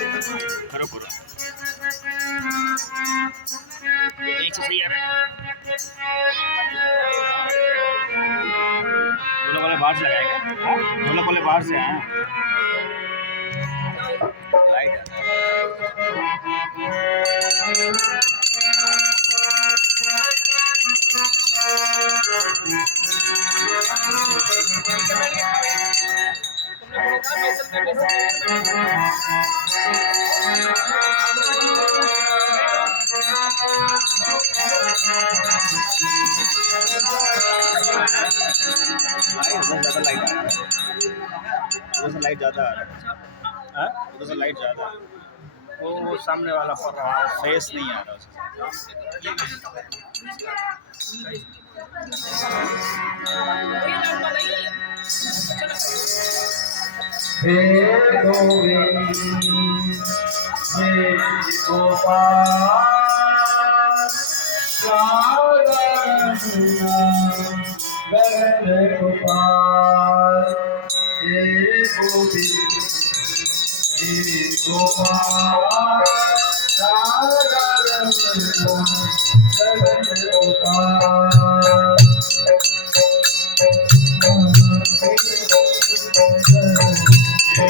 खरोखर एक से सही आ रहा है। ढोलक वाले बाहर से लगाएगा, ढोलक वाले बाहर से आए लाइट लाइट ज़्यादा आ रहा है, उधर से लाइट ज़्यादा आ रहा है। वो सामने वाला पड़ रहा है, फेस नहीं आ रहा हे गोविंद हे गोपाल गगन गोपाल हे गोविंद हे गोपाल गगन गोपाल Hey,